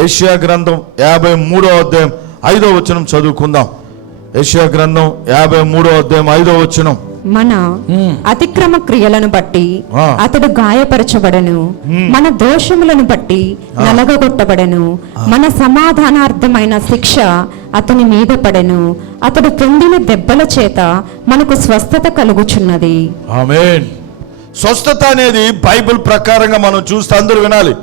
యెషయా గ్రంథం 53వ అధ్యాయం 5వ వచనం చదువుకుందాం. యెషయా గ్రంథం 53వ అధ్యాయం 5వ వచనం. మన అతిక్రమ క్రియలను బట్టి అతడు గాయపరచబడను, మన దోషములను బట్టి నలగగొట్టబడను, మన సమాధానార్థమైన శిక్ష అతని మీద పడెను, అతడు పొందిన దెబ్బల చేత మనకు స్వస్థత కలుగుచున్నది. ఆమేన్. స్వస్థత అనేది బైబిల్ ప్రకారంగా మనం చూస్తే అందరూ వినాలి.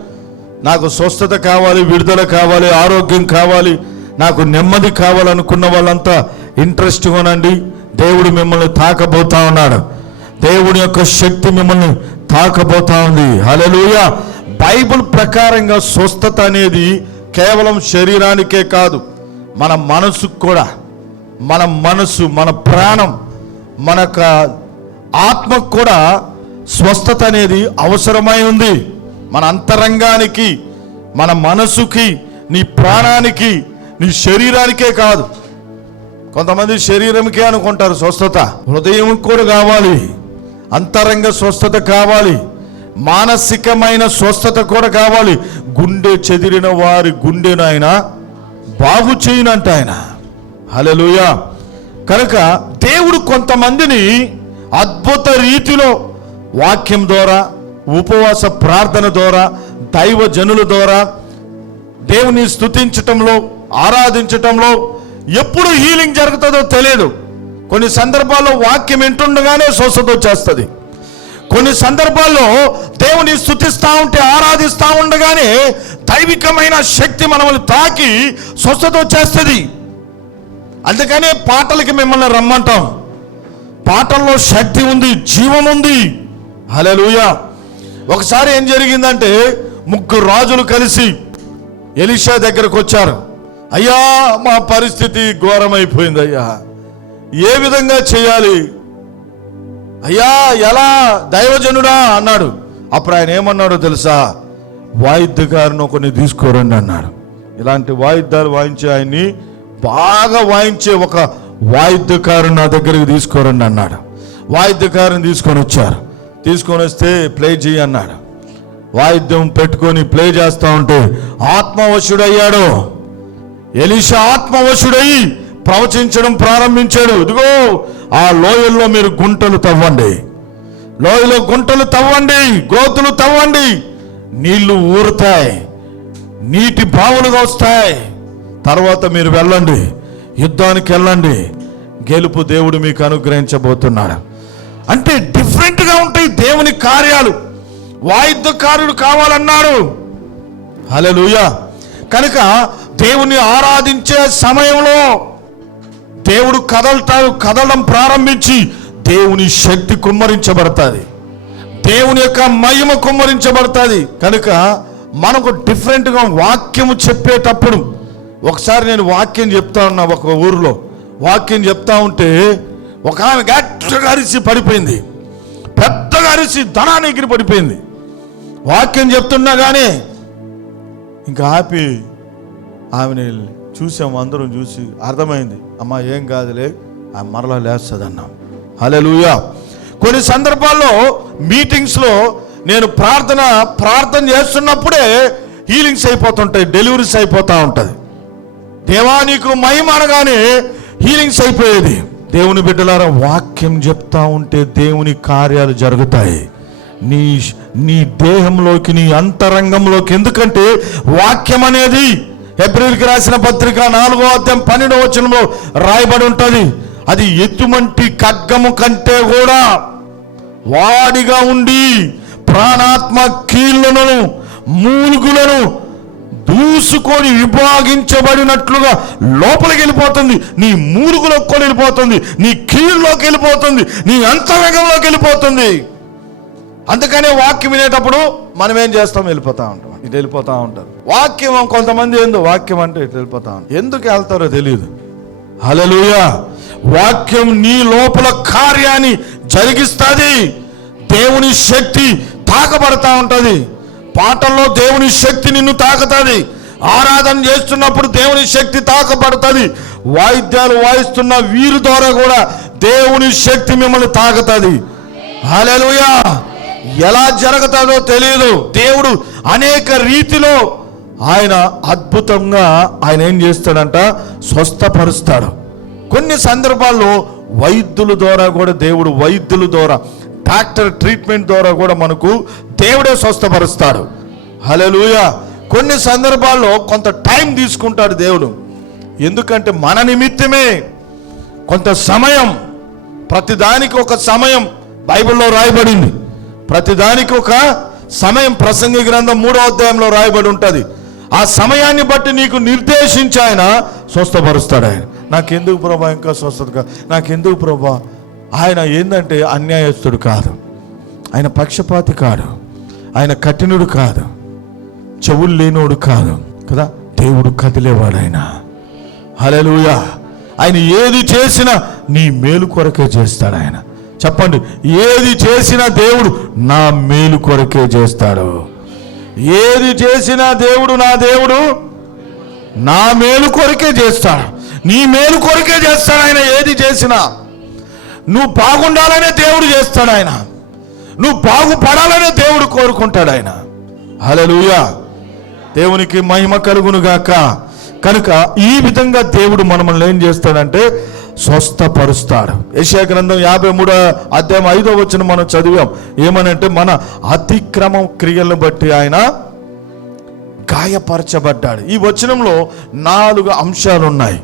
నాకు స్వస్థత కావాలి, విడుదల కావాలి, ఆరోగ్యం కావాలి, నాకు నెమ్మది కావాలనుకున్న వాళ్ళంతా ఇంట్రెస్ట్గా ఉండండి. దేవుడు మిమ్మల్ని తాకబోతా ఉన్నాడు. దేవుని యొక్క శక్తి మిమ్మల్ని తాకబోతా ఉంది. హల్లెలూయా. బైబిల్ ప్రకారంగా స్వస్థత అనేది కేవలం శరీరానికే కాదు, మన మనసుకు కూడా, మన మనసు, మన ప్రాణం, మన ఆత్మకు కూడా స్వస్థత అనేది అవసరమై ఉంది. మన అంతరంగానికి, మన మనసుకి, నీ ప్రాణానికి, నీ శరీరానికే కాదు. కొంతమంది శరీరంకే అనుకుంటారు స్వస్థత. హృదయం కూడా కావాలి, అంతరంగ స్వస్థత కావాలి, మానసికమైన స్వస్థత కూడా కావాలి. గుండె చెదిరిన వారి గుండెను ఆయన బాగు చేయనంట ఆయన. హల్లెలూయా. కనుక దేవుడు కొంతమందిని అద్భుత రీతిలో వాక్యం ద్వారా, ఉపవాస ప్రార్థన ద్వారా, దైవ జనుల ద్వారా దేవుని స్తుతించటంలో, ఆరాధించటంలో ఎప్పుడు హీలింగ్ జరుగుతుందో తెలియదు. కొన్ని సందర్భాల్లో వాక్యం వింటుండగానే స్వస్థత వచ్చేస్తుంది. కొన్ని సందర్భాల్లో దేవుని స్తుతిస్తూ ఉంటే, ఆరాధిస్తూ ఉండగానే దైవికమైన శక్తి మనల్ని తాకి స్వస్థత వచ్చేస్తుంది. అందుకనే పాటలకి మిమ్మల్ని రమ్మంటాం. పాటల్లో శక్తి ఉంది, జీవం ఉంది. హల్లెలూయా. ఒకసారి ఏం జరిగిందంటే, 3 రాజులు కలిసి ఎలీషా దగ్గరకు వచ్చారు. అయ్యా, మా పరిస్థితి ఘోరమైపోయింది అయ్యా, ఏ విధంగా చేయాలి అయ్యా, ఎలా, దైవజనుడా అన్నాడు. అప్పుడు ఆయన ఏమన్నాడో తెలుసా? వాయిద్యకారుని కొన్ని తీసుకోరండి అన్నాడు. ఇలాంటి వాయిద్యాలు వాయించే, ఆయన్ని బాగా వాయించే ఒక వాయిద్యకారుని నా దగ్గరికి తీసుకోరండి అన్నాడు. వాయిద్యకారుని తీసుకొని వచ్చారు. తీసుకొని వస్తే ప్లే చేయి అన్నాడు. వాయిద్యం పెట్టుకొని ప్లే చేస్తూ ఉంటే ఆత్మవశుడయ్యాడు. ఎలీషా ఆత్మవశుడయి ప్రవచించడం ప్రారంభించాడు. ఇదిగో ఆ లోయల్లో మీరు గుంటలు తవ్వండి, లోయలో గుంటలు తవ్వండి, గోతులు తవ్వండి, నీళ్లు ఊరుతాయి, నీటి బావులుగా వస్తాయి. తర్వాత మీరు వెళ్ళండి, యుద్ధానికి వెళ్ళండి, గెలుపు దేవుడు మీకు అనుగ్రహించబోతున్నాడు. అంటే డిఫరెంట్గా ఉంటాయి దేవుని కార్యాలు. వాయిద్యకారుడు కావాలన్నాడు. హల్లెలూయా. కనుక దేవుని ఆరాధించే సమయంలో దేవుడు కదలడం ప్రారంభించి దేవుని శక్తి కుమ్మరించబడుతుంది, దేవుని యొక్క మహిమ కుమ్మరించబడుతుంది. కనుక మనకు డిఫరెంట్గా వాక్యము చెప్పేటప్పుడు, ఒకసారి నేను వాక్యం చెప్తా ఉన్నా, ఒక ఊరిలో వాక్యం చెప్తా ఉంటే ఒక ఆమె గట్టిగా అరిసి పడిపోయింది, పెద్దగా అరిసి ధనాన్ని ఎగిరి పడిపోయింది. వాక్యం చెప్తున్నా కానీ ఇంకా ఆపి ఆమెని చూసాము, అందరం చూసి అర్థమైంది, అమ్మా ఏం కాదులే, ఆమె మరలా లేస్తుంది అన్నాం. హల్లెలూయా. కొన్ని సందర్భాల్లో మీటింగ్స్లో నేను ప్రార్థన చేస్తున్నప్పుడే హీలింగ్స్ అయిపోతుంటాయి, డెలివరీస్ అయిపోతూ ఉంటుంది. దేవా నీకు మహిమ అనగానే హీలింగ్స్ అయిపోయేది. దేవుని బిడ్డలారా, వాక్యం చెప్తా ఉంటే దేవుని కార్యాలు జరుగుతాయి నీ దేహంలోకి, నీ అంతరంగంలోకి. ఎందుకంటే వాక్యం అనేది హెబ్రీయులకు రాసిన పత్రిక 4వ అధ్యాయం 12వ వచనంలో రాయబడి ఉంటుంది. అది ఎటువంటి ఖడ్గము కంటే కూడా వాడిగా ఉండి ప్రాణాత్మ కీళ్లను, మూలుగులను దూసుకొని విభాగించబడినట్లుగా లోపలికి వెళ్ళిపోతుంది. నీ మూలుగులోకి కూడా వెళ్ళిపోతుంది, నీ కీళ్ళలోకి వెళ్ళిపోతుంది, నీ అంతరంగంలోకి వెళ్ళిపోతుంది. అందుకనే వాక్యం వినేటప్పుడు మనం ఏం చేస్తాం? వెళ్ళిపోతా ఉంటాం, ఇటు వెళ్ళిపోతా ఉంటారు. వాక్యం కొంతమంది ఏందో వాక్యం అంటే ఇటు వెళ్ళిపోతా ఉంటారు, ఎందుకు వెళ్తారో తెలియదు. హల్లెలూయా. వాక్యం నీ లోపల కార్యాన్ని జరిగిస్తుంది. దేవుని శక్తి తాకబడతా ఉంటుంది. పాటల్లో దేవుని శక్తి నిన్ను తాకుతుంది. ఆరాధన చేస్తున్నప్పుడు దేవుని శక్తి తాకబడుతుంది. వాయిద్యాలు వాయిస్తున్న వీరి ద్వారా కూడా దేవుని శక్తి మిమ్మల్ని తాకుతుంది. హల్లెలూయా. ఎలా జరుగుతుందో తెలియదు. దేవుడు అనేక రీతిలో ఆయన అద్భుతంగా ఆయన ఏం చేస్తాడంట, స్వస్థపరుస్తాడు. కొన్ని సందర్భాల్లో వైద్యుల ద్వారా కూడా దేవుడు, వైద్యుల ద్వారా, డాక్టర్ ట్రీట్మెంట్ ద్వారా కూడా మనకు దేవుడే స్వస్థపరుస్తాడు. హల్లెలూయా. కొన్ని సందర్భాల్లో కొంత టైం తీసుకుంటాడు దేవుడు. ఎందుకంటే మన నిమిత్తమే కొంత సమయం, ప్రతిదానికి ఒక సమయం బైబిల్లో రాయబడింది. ప్రతిదానికి ఒక సమయం ప్రసంగి గ్రంథం 3వ అధ్యాయంలో రాయబడి ఉంటుంది. ఆ సమయాన్ని బట్టి నీకు నిర్దేశించి ఆయన స్వస్థపరుస్తాడు. ఆయన నాకెందుకు ప్రభా ఇంకా స్వస్థత, నాకెందుకు ప్రభా. ఆయన ఏంటంటే అన్యాయస్తుడు కాదు, ఆయన పక్షపాతి కాదు, ఆయన కఠినుడు కాదు, చెవులు లేనోడు కాదు కదా, దేవుడు కదిలేవాడు ఆయన. హల్లెలూయా. ఆయన ఏది చేసినా నీ మేలు కొరకే చేస్తాడు. ఆయన చెప్పండి, ఏది చేసినా దేవుడు నా మేలు కొరకే చేస్తాడు. ఏది చేసినా దేవుడు, నా దేవుడు నా మేలు కొరకే చేస్తాడు, నీ మేలు కొరకే చేస్తాడు. ఆయన ఏది చేసినా నువ్వు బాగుండాలనే దేవుడు చేస్తాడు. ఆయన నువ్వు బాగుపడాలనే దేవుడు కోరుకుంటాడు. ఆయన హల్లెలూయా. దేవునికి మహిమ కలుగును గాక. కనుక ఈ విధంగా దేవుడు మనల్ని ఏం చేస్తాడంటే స్వస్థపరుస్తాడు. యెషయా గ్రంథం 53వ అధ్యాయం 5వ వచనం మనం చదివాం. ఏమనంటే మన అతిక్రమ క్రియలను బట్టి ఆయన గాయపరచబడ్డాడు. ఈ వచనంలో 4 అంశాలు ఉన్నాయి,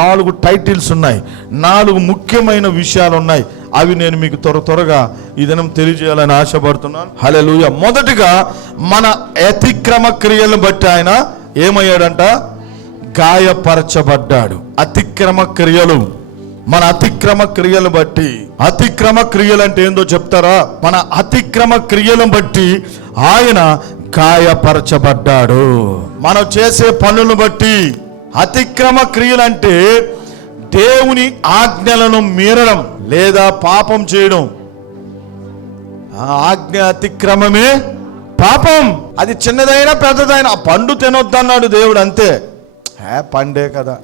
4 టైటిల్స్ ఉన్నాయి, 4 ముఖ్యమైన విషయాలు ఉన్నాయి. అవి నేను మీకు త్వరగా ఈ దినం తెలియజేయాలని ఆశపడుతున్నాను. హల్లెలూయా. మొదటిగా మన అతిక్రమ క్రియలను బట్టి ఆయన ఏమయ్యాడంట, గాయపరచబడ్డాడు. అతిక్రమ క్రియలు, మన అతిక్రమ క్రియలు బట్టి. అతిక్రమ క్రియలు అంటే ఏందో చెప్తారా? మన అతిక్రమ క్రియలను బట్టి ఆయన గాయపరచబడ్డాడు. మనం చేసే పనులను బట్టి. అతిక్రమ క్రియలంటే దేవుని ఆజ్ఞలను మీరడం లేదా పాపం చేయడం. ఆజ్ఞ అతిక్రమమే పాపం. అది చిన్నదైనా పెద్దదైనా. పండు తినొద్దన్నాడు దేవుడు, అంతే. పండే కదా,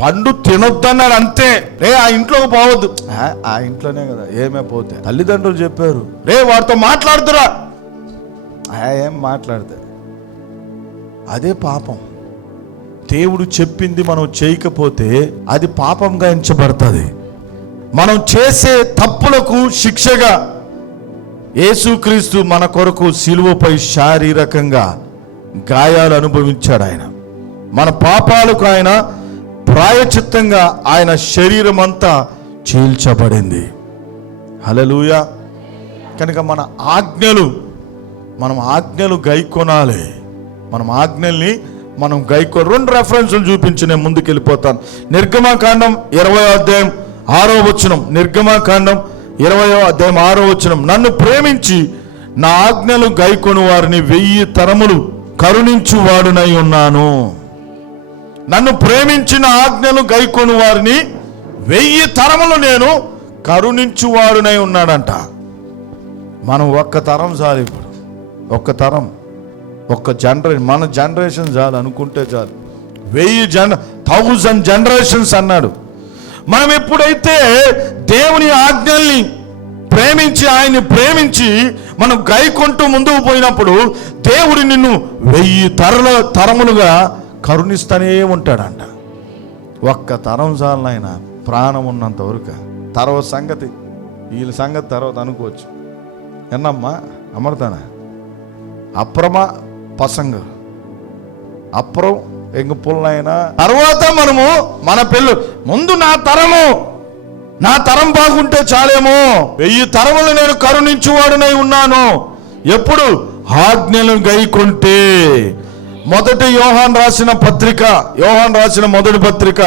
పండు తినొద్దన్నాడు, అంతే. రే ఆ ఇంట్లోకి పోవద్దు, ఆ ఇంట్లోనే కదా, ఏమే పోతే. తల్లిదండ్రులు చెప్పారు, రే వాడితో మాట్లాడుతురా, ఏం మాట్లాడితే అదే పాపం. దేవుడు చెప్పింది మనం చేయకపోతే అది పాపంగా ఎంచబడుతుంది. మనం చేసే తప్పులకు శిక్షగా యేసుక్రీస్తు మన కొరకు సిలువపై శారీరకంగా గాయాలు అనుభవించాడు. ఆయన మన పాపాలకు ఆయన ప్రాయచిత్తంగా ఆయన శరీరం అంతా చీల్చబడింది. హల్లెలూయా. కనుక మనం ఆజ్ఞలు గైకొనాలి. మనం ఆజ్ఞల్ని మనం గైకో. 2 రెఫరెన్సులు చూపించి నేను ముందుకు వెళ్ళిపోతాను. నిర్గమకాండం 20వ అధ్యాయం 6వ వచనం. నిర్గమకాండం 20వ అధ్యాయం 6వ వచనం. నన్ను ప్రేమించి నా ఆజ్ఞలు గైకొను వారిని 1000 తరములు కరుణించు వాడునై ఉన్నాను. నన్ను ప్రేమించిన ఆజ్ఞలు గైకొను వారిని 1000 తరములు నేను కరుణించువాడునై ఉన్నాడంట. మనం ఒక్క తరం చాలు. ఇప్పుడు ఒక్క తరం, ఒక్క జనరేషన్, మన జనరేషన్ చాలు అనుకుంటే చాలు. 1000 జనరేషన్స్ అన్నాడు. మనం ఎప్పుడైతే దేవుని ఆజ్ఞల్ని ప్రేమించి, ఆయన్ని ప్రేమించి మనం గైకొంటూ ముందుకు పోయినప్పుడు దేవుడు నిన్ను 1000 తరములుగా కరుణిస్తూనే ఉంటాడంట. ఒక్క తరం చాలు ఆయన, ప్రాణం ఉన్నంత వరకు. తర్వాత సంగతి, వీళ్ళ సంగతి తర్వాత అనుకోవచ్చు. ఎన్నమ్మా అమర్తానా అప్రమా పసంగ అప్రం ఎంగ పుల్లైనా తర్వాత మనము మన పిల్లలు ముందు నా తరం బాగుంటే చాలేమో. 1000 తరములు నేను కరుణించువాడునై ఉన్నాను. ఎప్పుడు? ఆజ్ఞలను గైకొంటే. మొదటి యోహాను రాసిన మొదటి పత్రిక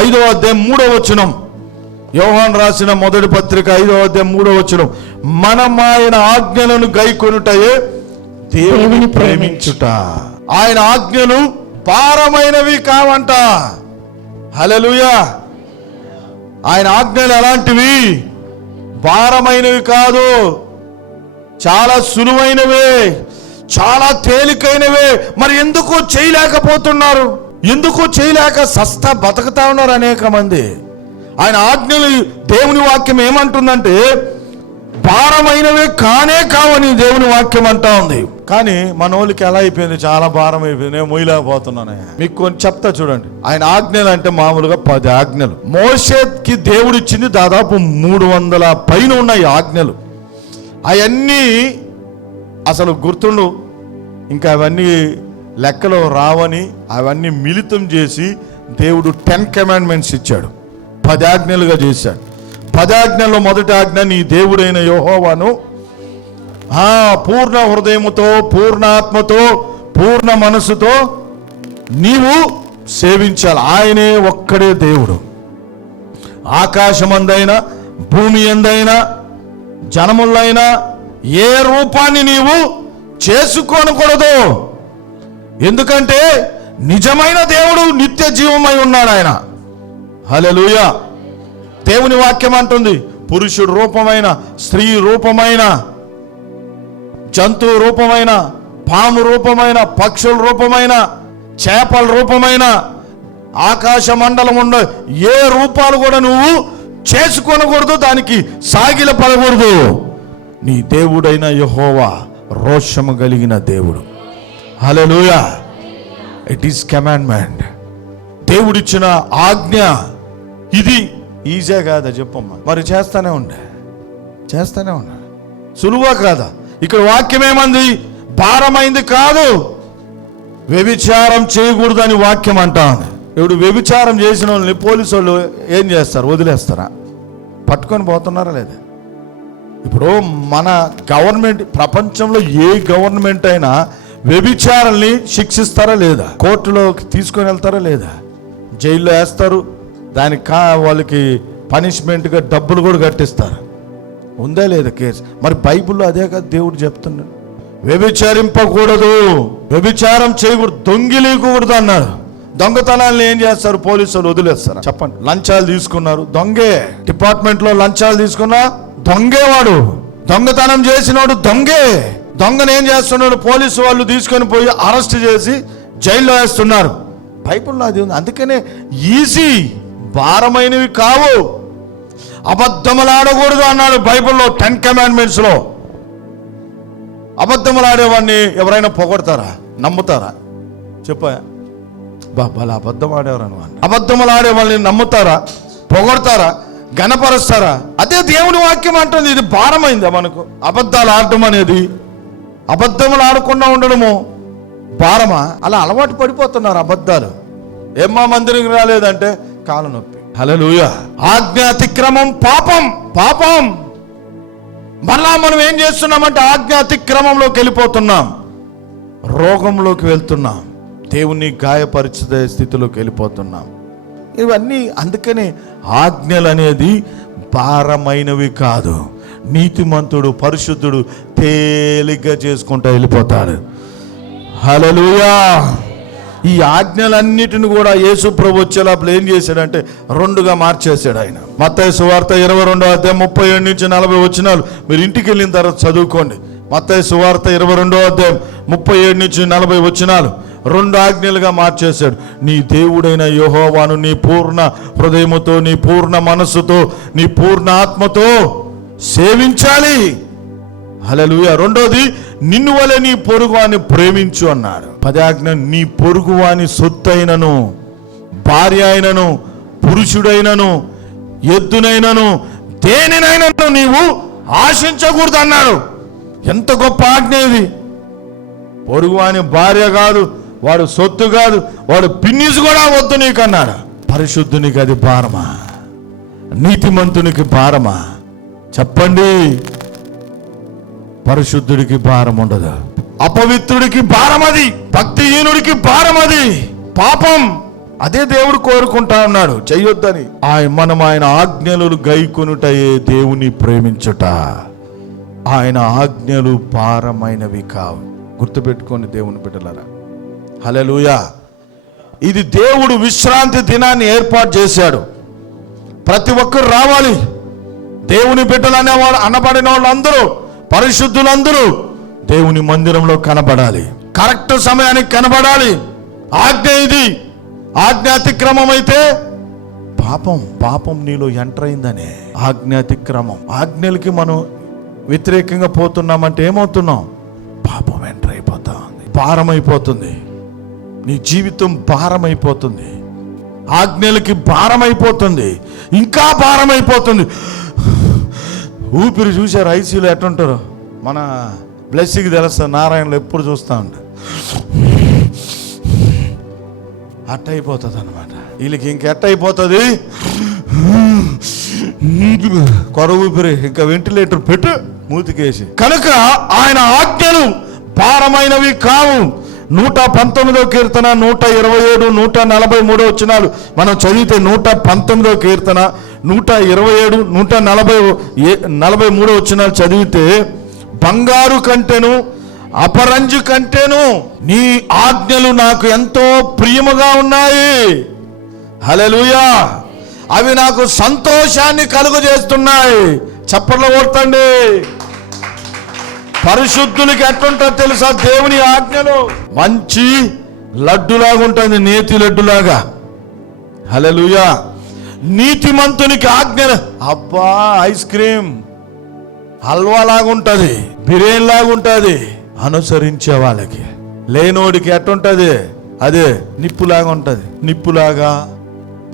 5వ అధ్యాయం 3వ వచనం. యోహాను రాసిన మొదటి పత్రిక 5వ అధ్యాయం 3వ వచనం. మనం ఆయన ఆజ్ఞలను గైకొనుటయే దేవుని ప్రేమించుట. ఆయన ఆజ్ఞలు భారమైనవి కావంట. హల్లెలూయా. ఆయన ఆజ్ఞలు ఎలాంటివి? భారమైనవి కాదు, చాలా సులువైనవే, చాలా తేలికైనవే. మరి ఎందుకు చేయలేకపోతున్నారు? ఎందుకు చేయలేక సస్తా బతుకుతా ఉన్నారు అనేక మంది. ఆయన ఆజ్ఞలు, దేవుని వాక్యం ఏమంటుందంటే భారమైనవే కానే కావని దేవుని వాక్యం అంటా ఉంది. కానీ మన వాళ్ళకి ఎలా అయిపోయింది, చాలా భారం అయిపోయింది, నేను మొయ్యలేకపోతున్నాను. మీకు కొన్ని చెప్తా చూడండి. ఆయన ఆజ్ఞలు అంటే మామూలుగా 10 ఆజ్ఞలు. మోషేకి దేవుడు ఇచ్చింది దాదాపు 300 పైన ఉన్నాయి ఆజ్ఞలు. అవన్నీ అసలు గుర్తుండు, ఇంకా అవన్నీ లెక్కలో రావని అవన్నీ మిళితం చేసి దేవుడు 10 కమాండ్మెంట్స్ ఇచ్చాడు, 10 ఆజ్ఞలుగా చేశాడు. 10 ఆజ్ఞల్లో మొదటి ఆజ్ఞ, నీ దేవుడైన యెహోవాను పూర్ణ హృదయముతో, పూర్ణ ఆత్మతో, పూర్ణ మనసుతో నీవు సేవించాలి. ఆయనే ఒక్కడే దేవుడు. ఆకాశమందైనా భూమి ఎందైనా జనములైనా ఏ రూపాన్ని నీవు చేసుకోనకూడదు. ఎందుకంటే నిజమైన దేవుడు నిత్య జీవమై ఉన్నాడు ఆయన. హల్లెలూయా. దేవుని వాక్యం అంటుంది, పురుషుడు రూపమైన, స్త్రీ రూపమైన, జంతువు రూపమైన, పాము రూపమైన, పక్షుల రూపమైన, చేపల రూపమైన, ఆకాశ మండలం ఉన్న ఏ రూపాలు కూడా నువ్వు చేసుకోనకూడదు, దానికి సాగిల పడకూడదు. నీ దేవుడైన యెహోవా రోషము కలిగిన దేవుడు. హల్లెలూయా. It is commandment. దేవుడిచ్చిన ఆజ్ఞ ఇది. ఈజీ కాదా చెప్పమ్మా? మరి చేస్తానే ఉండే సులువా కాదా? ఇక్కడ వాక్యం ఏమంది? భారమైంది కాదు, వ్యభిచారం చేయకూడదు అని వాక్యం అంటా ఉంది. ఇప్పుడు వ్యభిచారం చేసిన వాళ్ళని పోలీసు వాళ్ళు ఏం చేస్తారు? వదిలేస్తారా? పట్టుకొని పోతున్నారా లేదా? ఇప్పుడు మన గవర్నమెంట్, ప్రపంచంలో ఏ గవర్నమెంట్ అయినా వ్యభిచారాల్ని శిక్షిస్తారా లేదా? కోర్టులోకి తీసుకొని వెళ్తారా లేదా? జైల్లో వేస్తారు, దానికి వాళ్ళకి పనిష్మెంట్గా డబ్బులు కూడా కట్టిస్తారు. ఉందా లేదా కేసు? మరి బైబిల్లో అదే కదా దేవుడు చెప్తున్నాడు, వ్యభిచారింపకూడదు, వ్యభిచారం చేయకూడదు, దొంగిలీకూడదు అన్నాడు. దొంగతనాలను ఏం చేస్తారు? పోలీసులు వదిలేస్తారు. చెప్పండి. లంచాలు తీసుకున్నారు, దొంగే. డిపార్ట్మెంట్లో లంచాలు తీసుకున్నా దొంగే వాడు. దొంగతనం చేసినోడు దొంగే. దొంగను ఏం చేస్తున్నాడు? పోలీసు వాళ్ళు తీసుకొని పోయి అరెస్ట్ చేసి జైల్లో వేస్తున్నారు. బైబిల్లో అది ఉంది. అందుకనే ఈజీ, భారమైనవి కావు. అబద్ధములు ఆడకూడదు అన్నాడు బైబిల్లో 10 కమాండ్మెంట్స్లో. అబద్ధములు ఆడేవాడిని ఎవరైనా పొగడతారా? నమ్ముతారా? చెప్పా బాబాలా అబద్ధం ఆడేవారని. అబద్ధములు ఆడే వాళ్ళని నమ్ముతారా? పొగడతారా? గణపరుస్తారా? అదే దేవుని వాక్యం అంటుంది. ఇది భారమైందా మనకు? అబద్ధాలు ఆడటం అనేది, అబద్ధములు ఆడకుండా ఉండడము భారమా? అలా అలవాటు పడిపోతున్నారు అబద్ధాలు. ఏమ్మా మందిరికి రాలేదంటే కాలు నొప్పి. హల్లెలూయా. ఆజ్ఞ అతిక్రమం పాపం. మళ్ళా మనం ఏం చేస్తున్నామంటే ఆజ్ఞ అతిక్రమంలోకి వెళ్ళిపోతున్నాం, రోగంలోకి వెళ్తున్నాం, దేవుని గాయపరిచే స్థితిలోకి వెళ్ళిపోతున్నాం. ఇవన్నీ అందుకనే ఆజ్ఞలు అనేది భారమైనవి కాదు. నీతిమంతుడు, పరిశుద్ధుడు తేలిగ్గా చేసుకుంటూ వెళ్ళిపోతాడు. హల్లెలూయా. ఈ ఆజ్ఞలన్నిటిని కూడా యేసు ప్రభు వచ్చేలాప్పుడు ఏం చేశాడంటే 2గా మార్చేశాడు ఆయన. మత్తయి సువార్త 22వ అధ్యాయం 37 నుంచి 40 వచనాలు మీరు ఇంటికి వెళ్ళిన తర్వాత చదువుకోండి. మత్తయి సువార్త 22వ అధ్యాయం 37 నుంచి 40 వచనాలు 2 ఆజ్ఞలుగా మార్చేశాడు. నీ దేవుడైన యెహోవాను నీ పూర్ణ హృదయముతో, నీ పూర్ణ మనస్సుతో, నీ పూర్ణ ఆత్మతో సేవించాలి. హల్లెలూయా. 2వది, నిన్ను వలె నీ పొరుగువాని ప్రేమించు అన్నాడు. 10వ ఆజ్ఞ, నీ పొరుగువాని సొత్తైనను, భార్య అయినను, పురుషుడైనను, ఎద్దునైనను, దేనినైనను నీవు ఆశించకూడదు అన్నాడు. ఎంత గొప్ప ఆజ్ఞ ఇది! పొరుగువాని భార్య కాదు, వాడు సొత్తు కాదు, వాడు పిన్నిస్ కూడా వద్దు నీకు అన్నాడు. పరిశుద్ధునికి అది భారమా? నీతిమంతునికి భారమా? చెప్పండి. పరిశుద్ధుడికి భారం ఉండదు, అపవిత్రుడికి భారం అది, భక్తిహీనుడికి భారం అది, పాపం. అదే దేవుడు కోరుకుంటా ఉన్నాడు, చెయ్యొద్దని. మనం ఆయన ఆజ్ఞలు గైకొనుటయే దేవుని ప్రేమించుట. ఆయన ఆజ్ఞలు భారమైనవి కావు. గుర్తుపెట్టుకోండి దేవుని బిడ్డలారా. హల్లెలూయా. ఇది దేవుడు విశ్రాంతి దినాన్ని ఏర్పాటు చేశాడు. ప్రతి ఒక్కరు రావాలి. దేవుని బిడ్డలు అనేవాడు అనబడిన వాళ్ళందరూ, పరిశుద్ధులందరూ దేవుని మందిరంలో కనబడాలి, కరెక్ట్ సమయానికి కనబడాలి. ఆజ్ఞ ఇది. ఆజ్ఞ అతిక్రమం అయితే పాపం నీలో ఎంటర్ అయిందనే. ఆజ్ఞ అతిక్రమం. ఆజ్ఞలకి మనం వ్యతిరేకంగా పోతున్నామంటే ఏమవుతున్నాం? పాపం ఎంటర్ అయిపోతా ఉంది, భారం అయిపోతుంది, నీ జీవితం భారం అయిపోతుంది, ఆజ్ఞలకి భారం అయిపోతుంది, ఇంకా భారం అయిపోతుంది. ఊపిరి చూశారు ఐసీలో ఎట్టుంటారు? మన బ్లెస్సింగ్ తెలుస్తా, నారాయణలో ఎప్పుడు చూస్తూ ఉంటా, అట్ట అయిపోతుంది అనమాట. వీళ్ళకి ఇంకెట్ట అయిపోతుంది? కొర ఊపిరి, ఇంకా వెంటిలేటర్ పెట్టు మూతికేసి. కనుక ఆయన ఆజ్ఞలు భారమైనవి కావు. 119వ కీర్తన 127 143 వచనాలు మనం చదివితే, 119వ కీర్తన 127 143 వచనాలు చదివితే, బంగారు కంటేను అపరంజు కంటేను నీ ఆజ్ఞలు నాకు ఎంతో ప్రియముగా ఉన్నాయి. హల్లెలూయా. అవి నాకు సంతోషాన్ని కలుగజేస్తున్నాయి. చప్పట్లు కొట్టండి. పరిశుద్ధులకి ఎట్లుంటుంది తెలుసా? దేవుని ఆజ్ఞలు మంచి లడ్డులాగా ఉంటుంది, నేతి లడ్డులాగా. హల్లెలూయా. నీతిమంతునికి ఆజ్ఞలు అబ్బా ఐస్ క్రీమ్ హల్వా లాగా ఉంటుంది, బిర్యానీ లాగా ఉంటుంది. అనుసరించే వాళ్ళకి, లేనోడికి ఎట్టుంటుంది? అదే నిప్పులాగా ఉంటుంది, నిప్పులాగా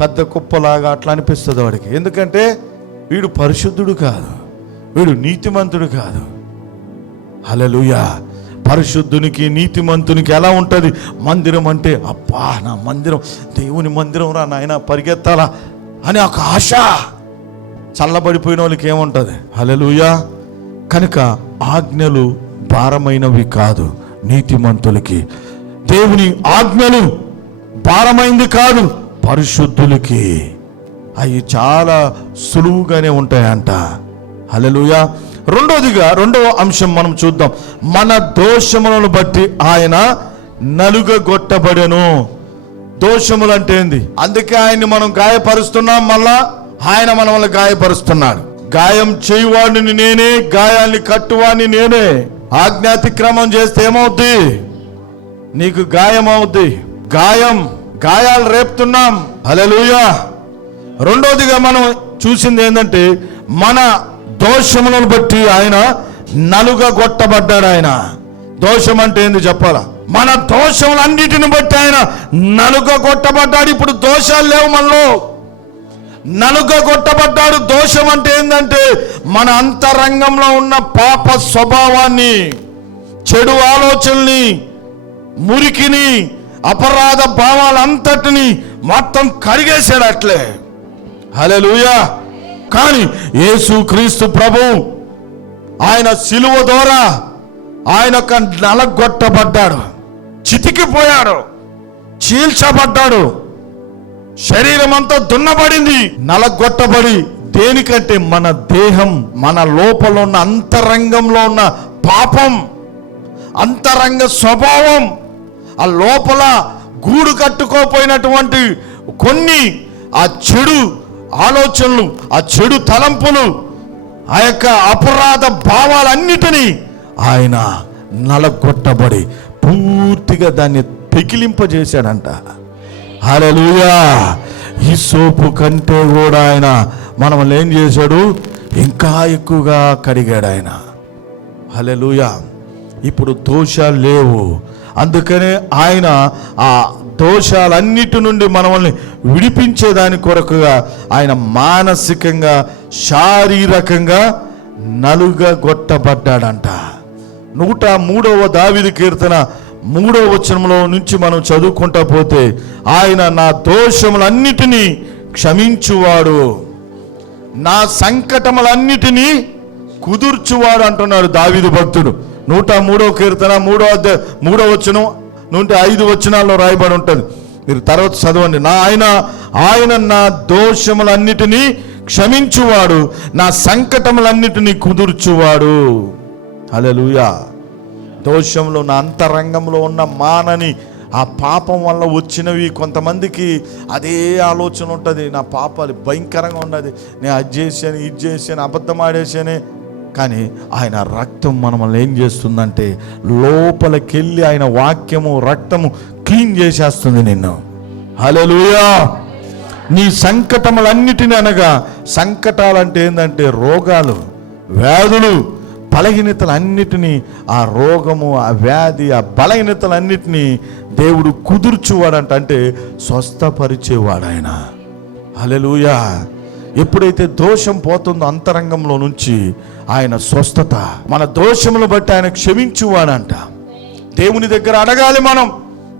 పెద్ద కుప్పలాగా అట్లా అనిపిస్తుంది వాడికి. ఎందుకంటే వీడు పరిశుద్ధుడు కాదు, వీడు నీతిమంతుడు కాదు. హల్లెలూయా. పరిశుద్ధునికి నీతిమంతునికి ఎలా ఉంటుంది? మందిరం అంటే అబ్బా నా మందిరం, దేవుని మందిరం రా నాయన, పరిగెత్తాలా అని ఒక ఆశ. చల్లబడిపోయిన వాళ్ళకి ఏముంటుంది? హల్లెలూయా. కనుక ఆజ్ఞలు భారమైనవి కాదు నీతిమంతులకి. దేవుని ఆజ్ఞలు భారమైంది కాదు పరిశుద్ధులకి. అవి చాలా సులువుగానే ఉంటాయంట. హల్లెలూయా. రెండవ అంశం మనం చూద్దాం. మన దోషములను బట్టి ఆయన నలుగగొట్టబడెను. దోషములు అంటే ఏంది? అందుకే ఆయన్ని మనం గాయపరుస్తున్నాం, మళ్ళా ఆయన మనల్ని గాయపరుస్తున్నాడు. గాయం చేయువాడిని నేనే, గాయాన్ని కట్టువాడిని నేనే. ఆజ్ఞాతిక్రమం చేస్తే ఏమవుద్ది? నీకు గాయం అవుద్ది. గాయాలు రేపుతున్నాం. హల్లెలూయా. రెండోదిగా మనం చూసింది ఏంటంటే, మన దోషములను బట్టి ఆయన నలుగగొట్టబడ్డాడు. ఆయన దోషం అంటే ఏంది చెప్పాలా? మన దోషములన్నిటిని బట్టి ఆయన నలుగగొట్టబడ్డాడు. ఇప్పుడు దోషాలు లేవు మనలో, నలుగగొట్టబడ్డాడు. దోషం అంటే ఏంటంటే మన అంతరంగంలో ఉన్న పాప స్వభావాన్ని, చెడు ఆలోచనల్ని, మురికిని, అపరాధ భావాలంతటిని మొత్తం కడిగేశాడు అట్లే. హల్లెలూయా. కానీ యేసుక్రీస్తు ప్రభు ఆయన సిలువ ద్వారా ఆయన నలగొట్టబడ్డాడు, చితికిపోయాడు, చీల్చబడ్డాడు, శరీరం అంతా దున్నబడింది, నలగొట్టబడి. దేనికంటే మన దేహం, మన లోపల ఉన్న అంతరంగంలో ఉన్న పాపం, అంతరంగ స్వభావం, ఆ లోపల గూడు కట్టుకోపోయినటువంటి కొన్ని ఆ చెడు ఆలోచనలు, ఆ చెడు తలంపులు, ఆ యొక్క అపరాధ భావాలన్నిటినీ ఆయన నలగొట్టబడి పూర్తిగా దాన్ని పెకిలింపజేశాడంట. హల్లెలూయా. ఈ సోపు కంటే కూడా ఆయన మనల్ని ఏం చేశాడు? ఇంకా ఎక్కువగా కడిగాడు ఆయన. హల్లెలూయా. ఇప్పుడు దోషాలు లేవు. అందుకనే ఆయన ఆ దోషాలన్నిటి నుండి మనల్ని విడిపించేదాని కొరకుగా ఆయన మానసికంగా, శారీరకంగా నలుగగొట్టబడ్డాడంట. 103వ దావీదు కీర్తన 3వ వచనంలో నుంచి మనం చదువుకుంటా పోతే, ఆయన నా దోషములన్నిటినీ క్షమించువాడు, నా సంకటములన్నిటినీ కుదుర్చువాడు అంటున్నాడు దావీదు భక్తుడు. 103వ కీర్తన 3వ వచనం నుండి 5 వచనాల్లో రాయబడి ఉంటుంది. మీరు తర్వాత చదవండి. ఆయన నా దోషములన్నిటినీ క్షమించువాడు, నా సంకటములన్నిటినీ కుదుర్చువాడు. హల్లెలూయా. దోషంలో నా అంతరంగంలో ఉన్న మానని ఆ పాపం వల్ల వచ్చినవి కొంతమందికి అదే ఆలోచన ఉంటుంది. నా పాపాలు భయంకరంగా ఉన్నది, నేను అది చేశాను, ఇది చేశాను, అబద్ధం ఆడేసానే. కానీ ఆయన రక్తం మనల్ని ఏం చేస్తుందంటే లోపలికెళ్ళి ఆయన వాక్యము, రక్తము క్లీన్ చేసేస్తుంది నిన్ను. హల్లెలూయా. నీ సంకటములన్నిటిని, అనగా సంకటాలంటే ఏంటంటే రోగాలు, వ్యాధులు, బలహీనతలన్నిటినీ, ఆ రోగము, ఆ వ్యాధి, ఆ బలహీనతలన్నిటినీ దేవుడు కుదుర్చువాడంట, అంటే స్వస్థపరిచేవాడు ఆయన. హల్లెలూయా. ఎప్పుడైతే దోషం పోతుందో అంతరంగంలో నుంచి ఆయన స్వస్థత, మన దోషములు బట్టి ఆయన క్షమించువాడంట. దేవుని దగ్గర అడగాలి మనం,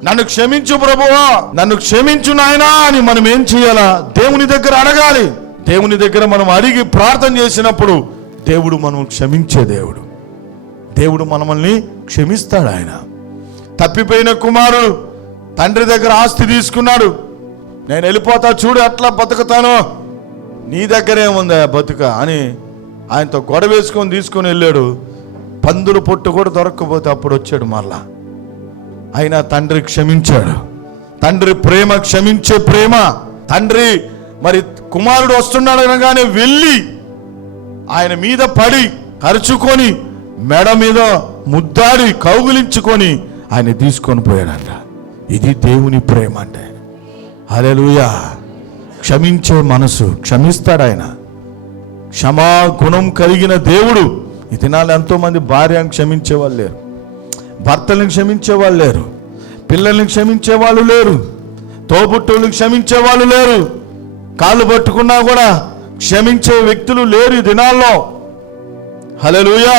నన్ను క్షమించు ప్రభువా, నన్ను క్షమించు నాయనా అని మనం ఏం చేయాలా? దేవుని దగ్గర అడగాలి. దేవుని దగ్గర మనం అడిగి ప్రార్థన చేసినప్పుడు దేవుడు మనం క్షమించే దేవుడు. దేవుడు మనల్ని క్షమిస్తాడు. ఆయన తప్పిపోయిన కుమారుడు తండ్రి దగ్గర ఆస్తి తీసుకున్నాడు. నేను వెళ్ళిపోతా చూడు, ఎట్లా బతుకుతాను, నీ దగ్గర ఏముందా బతుక అని ఆయనతో గొడవ వేసుకొని తీసుకొని వెళ్ళాడు. పందులు పొట్టు కూడా దొరక్కపోతే అప్పుడు వచ్చాడు మరలా. అయినా తండ్రి క్షమించాడు. తండ్రి ప్రేమ క్షమించే ప్రేమ. తండ్రి మరి కుమారుడు వస్తున్నాడు అనగానే వెళ్ళి ఆయన మీద పడి కరుచుకొని మెడ మీద ముద్దాడి కౌగిలించుకొని ఆయన తీసుకొని పోయాడంట. ఇది దేవుని ప్రేమ అంటే. హల్లెలూయా. క్షమించే మనసు, క్షమిస్తాడు ఆయన. క్షమా గుణం కలిగిన దేవుడు. ఈ దినాలు ఎంతోమంది భార్యను క్షమించే వాళ్ళు లేరు, భర్తలను క్షమించే వాళ్ళు లేరు, పిల్లల్ని క్షమించే వాళ్ళు లేరు, తోబుట్టువులను క్షమించే వాళ్ళు లేరు, కాళ్ళు పట్టుకున్నా కూడా క్షమించే వ్యక్తులు లేరు ఈ దినాల్లో. హల్లెలూయా.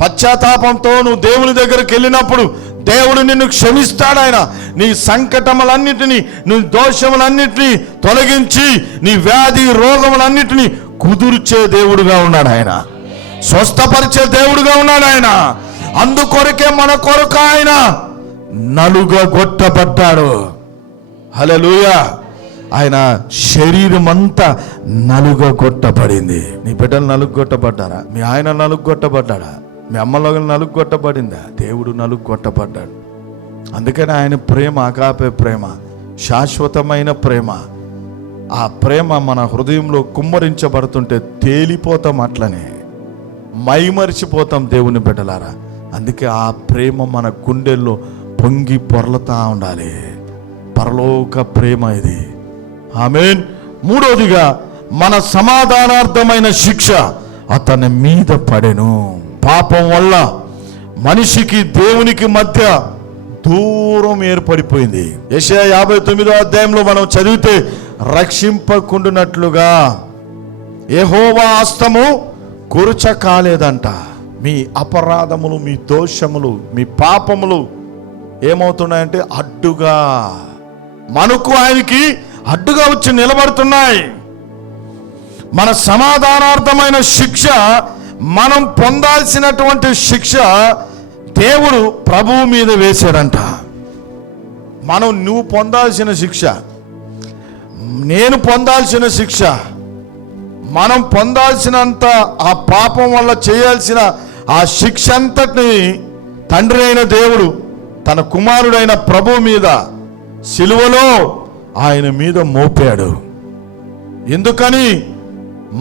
పశ్చాత్తాపంతో నువ్వు దేవుని దగ్గరికి వెళ్ళినప్పుడు దేవుడు నిన్ను క్షమిస్తాడు. ఆయన నీ సంకటములన్నిటినీ, నీ దోషములన్నిటినీ తొలగించి నీ వ్యాధి రోగములన్నిటినీ కుదుర్చే దేవుడుగా ఉన్నాడు ఆయన. స్వస్థపరిచే దేవుడుగా ఉన్నాడు ఆయన. అందుకొరకే మన కొరకు ఆయన నలుగగొట్టబడ్డాడు. హల్లెలూయా. ఆయన శరీరం అంతా నలుగగొట్టబడింది. నీ బిడ్డలు నలుగొట్టబడ్డారా? మీ ఆయన నలుగొట్టబడ్డాడా? మీ అమ్మలో నలుగొట్టబడిందా? దేవుడు నలుగొట్టబడ్డాడు. అందుకని ఆయన ప్రేమ అగాపే ప్రేమ, శాశ్వతమైన ప్రేమ. ఆ ప్రేమ మన హృదయంలో కుమ్మరించబడుతుంటే తేలిపోతాం, అట్లనే మైమరిచిపోతాం దేవుని బిడ్డలారా. అందుకే ఆ ప్రేమ మన గుండెల్లో పొంగి పొర్లుతా ఉండాలి. పరలోక ప్రేమ ఇది. ఆమేన్. మూడోదిగా మన సమాధానార్థమైన శిక్ష అతని మీద పడెను. పాపం వల్ల మనిషికి దేవునికి మధ్య దూరం ఏర్పడిపోయింది. యెషయా 59వ అధ్యాయంలో మనం చదివితే, రక్షింపకుండునట్లుగా యెహోవా హస్తము కురుచ కాలేదంట. మీ అపరాధములు, మీ దోషములు, మీ పాపములు ఏమవుతున్నాయంటే అడ్డుగా, మనకు ఆయనకి అడ్డుగా వచ్చి నిలబడుతున్నాయి. మన సమాధానార్థమైన శిక్ష, మనం పొందాల్సినటువంటి శిక్ష దేవుడు ప్రభువు మీద వేశాడంట. నువ్వు పొందాల్సిన శిక్ష, నేను పొందాల్సిన శిక్ష, మనం పొందాల్సినంత ఆ పాపం వల్ల చేయాల్సిన ఆ శిక్ష అంతటిని తండ్రి అయిన దేవుడు తన కుమారుడైన ప్రభువు మీద సిలువలో ఆయన మీద మోపాడు. ఎందుకని?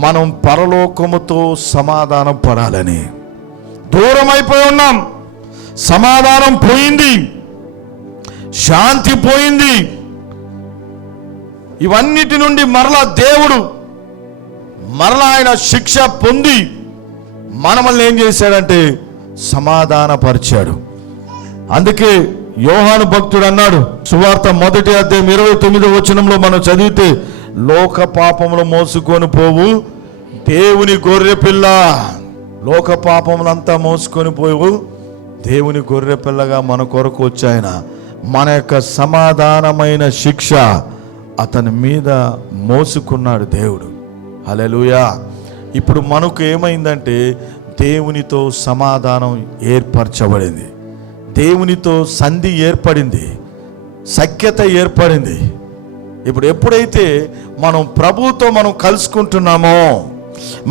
మనం పరలోకముతో సమాధానం పడాలని. దూరం అయిపోయి ఉన్నాం, సమాధానం పోయింది, శాంతి పోయింది. ఇవన్నిటి నుండి మరలా దేవుడు ఆయన శిక్ష పొంది మనల్ని ఏం చేశాడంటే సమాధానపరిచాడు. అందుకే యోహాను భక్తుడు అన్నాడు, సువార్త 1వ అధ్యాయం 29వ వచనంలో మనం చదివితే, లోక పాపములు మోసుకొని పోవు దేవుని గొర్రె పిల్ల. లోక పాపములంతా మోసుకొని పోవు దేవుని గొర్రె పిల్లగా మన కొరకు వచ్చాయన. మన యొక్క సమాధానమైన శిక్ష అతని మీద మోసుకున్నాడు దేవుడు. హల్లెలూయా. ఇప్పుడు మనకు ఏమైందంటే దేవునితో సమాధానం ఏర్పరచబడింది, దేవునితో సంధి ఏర్పడింది, సఖ్యత ఏర్పడింది. ఇప్పుడు ఎప్పుడైతే మనం ప్రభువుతో మనం కలుసుకుంటున్నామో,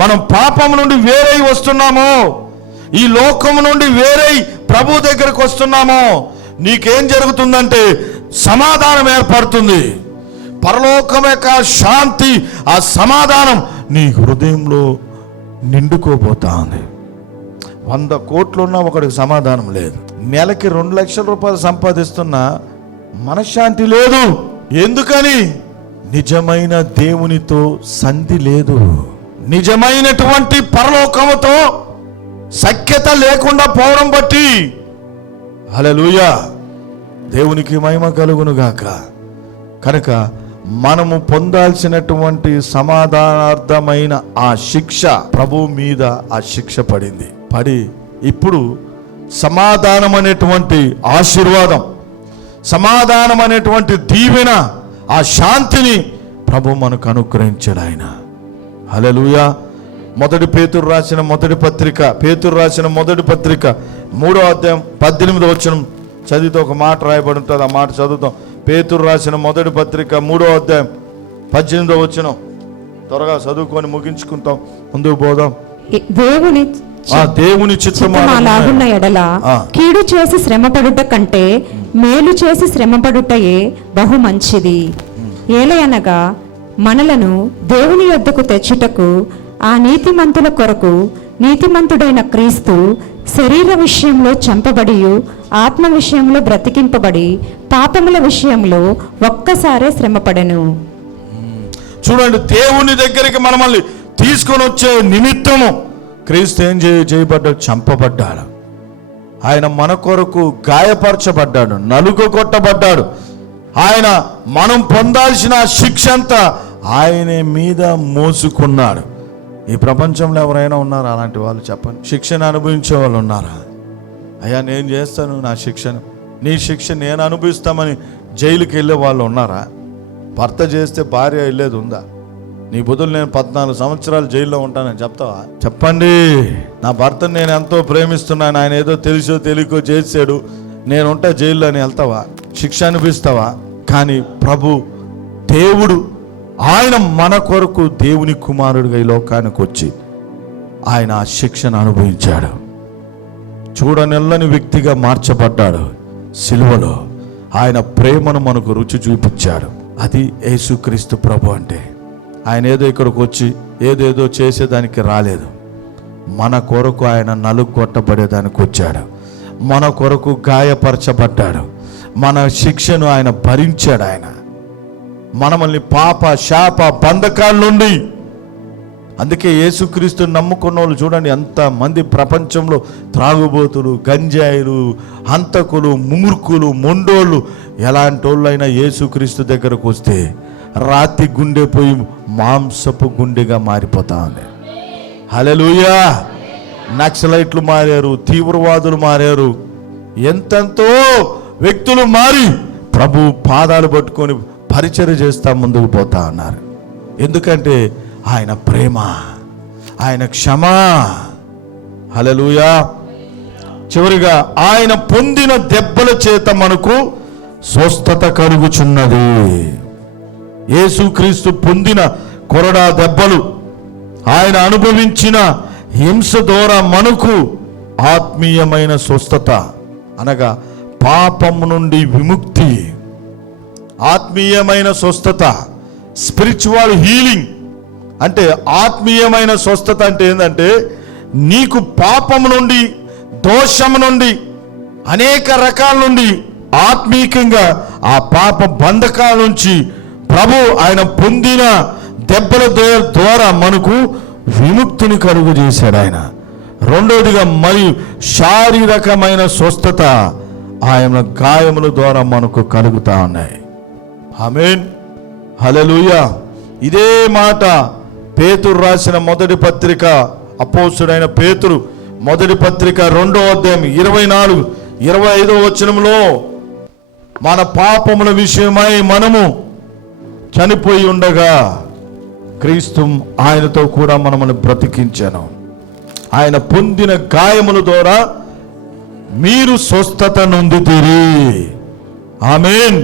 మనం పాపం నుండి వేరై వస్తున్నామో, ఈ లోకం నుండి వేరై ప్రభు దగ్గరకు వస్తున్నామో, నీకేం జరుగుతుందంటే సమాధానం ఏర్పడుతుంది. పరలోకం యొక్క శాంతి, ఆ సమాధానం నీ హృదయంలో నిండుకోబోతా ఉంది. 100 కోట్లు ఉన్నా ఒకడికి సమాధానం లేదు. నెలకి 2 లక్షల రూపాయలు సంపాదిస్తున్నా మనశ్శాంతి లేదు. ఎందుకని? నిజమైన దేవునితో సంధి లేదు. నిజమైనటువంటి పరలోకముతో సఖ్యత లేకుండా పోవడం బట్టి. హల్లెలూయా, దేవునికి మహిమ కలుగును గాక. కనుక మనము పొందాల్సినటువంటి సమాధానార్థమైన ఆ శిక్ష ప్రభువు మీద ఆ శిక్ష పడి ఇప్పుడు సమాధానం అనేటువంటి ఆశీర్వాదం, సమాధానం అనేటువంటి దీవెన, ఆ శాంతిని ప్రభు మనకు అనుగ్రహించాడు ఆయన. హల్లెలూయా. పేతురు రాసిన మొదటి పత్రిక 3వ అధ్యాయం 18వ వచనం చదివితే ఒక మాట రాయబడి ఉంటుంది. ఆ మాట చదువుతాం. పేతురు రాసిన మొదటి పత్రిక 3వ అధ్యాయం 18వ వచనం. త్వరగా చదువుకొని ముగించుకుంటాం, ముందుకు పోదాం. దేవుని చిత్తమాలాగున్న ఎడల కీడు చేసి శ్రమపడుట కంటే మేలు చేసి శ్రమపడుటయే బహు మంచిది. ఏలయనగా మనలను దేవుని యొద్దకు తెచ్చుటకు ఆ నీతిమంతుల కొరకు నీతిమంతుడైన క్రీస్తు శరీర విషయంలో చంపబడి ఆత్మ విషయంలో బ్రతికింపబడి పాపముల విషయంలో ఒక్కసారే శ్రమపడెను. చూడండి, దేవుని దగ్గరికి మనల్ని తీసుకొని వచ్చే నిమిత్తము క్రీస్తు ఏం చేయబడ్డాడు? చంపబడ్డాడు. ఆయన మన కొరకు గాయపరచబడ్డాడు, నలుగు కొట్టబడ్డాడు. ఆయన మనం పొందాల్సిన శిక్ష అంతా ఆయన మీద మోసుకున్నాడు. ఈ ప్రపంచంలో ఎవరైనా ఉన్నారా అలాంటి వాళ్ళు? చెప్పండి. శిక్షను అనుభవించే వాళ్ళు ఉన్నారా? అయ్యా నేను చేస్తాను నా శిక్షను, నీ శిక్ష నేను అనుభవిస్తామని జైలుకి వెళ్ళే వాళ్ళు ఉన్నారా? భర్త చేస్తే భార్య వెళ్ళేది ఉందా? నీ బదులు నేను 14 సంవత్సరాలు జైల్లో ఉంటానని చెప్తావా? చెప్పండి. నా భర్తను నేను ఎంతో ప్రేమిస్తున్నాను, ఆయన ఏదో తెలుసో తెలియకో చేసాడు, నేనుంటా జైల్లో అని వెళ్తావా? శిక్ష అనిపిస్తావా? కానీ ప్రభు దేవుడు ఆయన మన కొరకు దేవుని కుమారుడిగా ఈ లోకానికి వచ్చి ఆయన ఆ శిక్షను అనుభవించాడు. చూడనెల్లని వ్యక్తిగా మార్చబడ్డాడు. సిలువలో ఆయన ప్రేమను మనకు రుచి చూపించాడు. అది యేసుక్రీస్తు ప్రభు అంటే. ఆయన ఏదో ఇక్కడికి వచ్చి ఏదేదో చేసేదానికి రాలేదు. మన కొరకు ఆయన నలుగు కొట్టబడేదానికి వచ్చాడు. మన కొరకు గాయపరచబడ్డాడు. మన శిక్షను ఆయన భరించాడు. ఆయన మనల్ని పాప శాప బంధకాల నుండి. అందుకే యేసుక్రీస్తుని నమ్ముకున్న వాళ్ళు చూడండి, ఎంతమంది ప్రపంచంలో త్రాగుబోతులు, గంజాయిలు, హంతకులు, మూర్ఖులు, మొండోళ్ళు, ఎలాంటి వాళ్ళైనా యేసుక్రీస్తు దగ్గరకు వస్తే రాతి గుండె పోయి మాంసపు గుండెగా మారిపోతా ఉంది. హల్లెలూయా. నక్సలైట్లు మారారు, తీవ్రవాదులు మారారు, ఎంతెంతో వ్యక్తులు మారి ప్రభు పాదాలు పట్టుకొని పరిచర్య చేస్తా ముందుకు పోతా అన్నారు. ఎందుకంటే ఆయన ప్రేమ, ఆయన క్షమ. హల్లెలూయా. చివరిగా ఆయన పొందిన దెబ్బల చేత మనకు స్వస్థత కలుగుచున్నది. యేసుక్రీస్తు పొందిన కొరడా దెబ్బలు, ఆయన అనుభవించిన హింస ద్వారా మనకు ఆత్మీయమైన స్వస్థత, అనగా పాపము నుండి విముక్తి, ఆత్మీయమైన స్వస్థత, స్పిరిచువల్ హీలింగ్. అంటే ఆత్మీయమైన స్వస్థత అంటే ఏంటంటే నీకు పాపము నుండి, దోషము నుండి, అనేక రకాల నుండి ఆత్మీయంగా ఆ పాప బంధకాల నుంచి ప్రభు ఆయన పొందిన దెబ్బల ద్వారా మనకు విముక్తిని కలుగు చేశాడు ఆయన. రెండోదిగా మరియు శారీరకమైన స్వస్థత ఆయన గాయముల ద్వారా మనకు కలుగుతా ఉన్నాయి. ఆమేన్. హల్లెలూయా. ఇదే మాట పేతురు రాసిన మొదటి పత్రిక, అపోస్తుడైన పేతురు మొదటి పత్రిక 2వ అధ్యాయం 24-25 వచనంలో మన పాపముల విషయమై మనము చనిపోయి ఉండగా క్రీస్తు ఆయనతో కూడా మనల్ని బ్రతికించాను. ఆయన పొందిన గాయముల ద్వారా మీరు స్వస్థత నొందితిరి. ఆమేన్.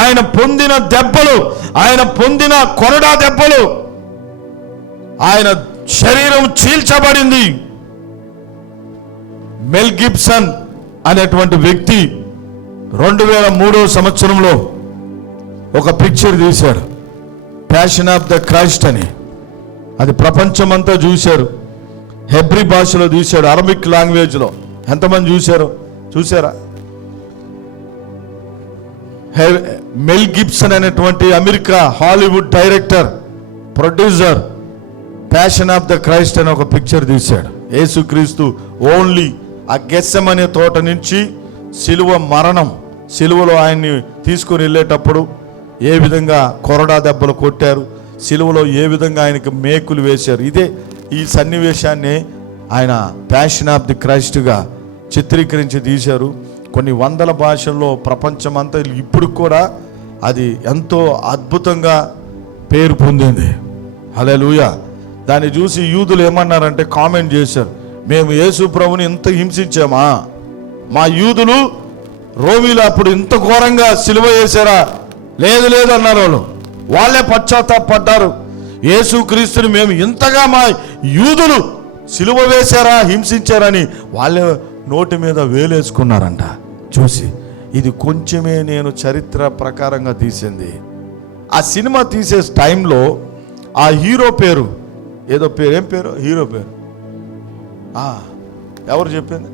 ఆయన పొందిన దెబ్బలు, ఆయన పొందిన కొరడా దెబ్బలు, ఆయన శరీరం చీల్చబడింది. మెల్ గిబ్సన్ అనేటువంటి వ్యక్తి 2003వ సంవత్సరంలో ఒక పిక్చర్ తీశాడు, ప్యాషన్ ఆఫ్ ద క్రైస్ట్ అని. అది ప్రపంచమంతా చూశారు. హెబ్రీ భాషలో తీశాడు, అరబిక్ లాంగ్వేజ్లో. ఎంతమంది చూసారా? మెల్ గిబ్సన్ అనేటువంటి America Hollywood director, producer passion of the Christ అని ఒక పిక్చర్ తీశాడు. యేసుక్రీస్తు ఓన్లీ ఆ గెత్సెమనే తోట నుంచి సిలువ మరణం, సిలువలో ఆయన్ని తీసుకుని వెళ్ళేటప్పుడు ఏ విధంగా కొరడా దెబ్బలు కొట్టారు, సిలువలో ఏ విధంగా ఆయనకి మేకులు వేశారు, ఇదే ఈ సన్నివేశాన్ని ఆయన ప్యాషన్ ఆఫ్ ది క్రైస్ట్గా చిత్రీకరించి తీశారు. కొన్ని వందల భాషల్లో ప్రపంచమంతా ఇప్పుడు కూడా అది ఎంతో అద్భుతంగా పేరు పొందింది. హల్లెలూయా. దాన్ని చూసి యూదులు ఏమన్నారంటే కామెంట్ చేశారు, మేము యేసు ప్రభుని ఇంత హింసించామా, మా యూదులు రోమీలు అప్పుడు ఇంత ఘోరంగా సిలువ వేశారా? లేదు లేదు అన్నారు. వాళ్ళే పశ్చాత్తాపడ్డారు, యేసుక్రీస్తుని మేము ఇంతగా మా యూదులు సిలువ వేశారా, హింసించారని వాళ్ళే నోటి మీద వేలేసుకున్నారంట. చూసి ఇది కొంచెమే నేను చరిత్ర ప్రకారంగా తీసింది. ఆ సినిమా తీసే టైంలో ఆ హీరో పేరు ఏదో పేరు, ఏం పేరు హీరో పేరు, ఎవరు చెప్పింది?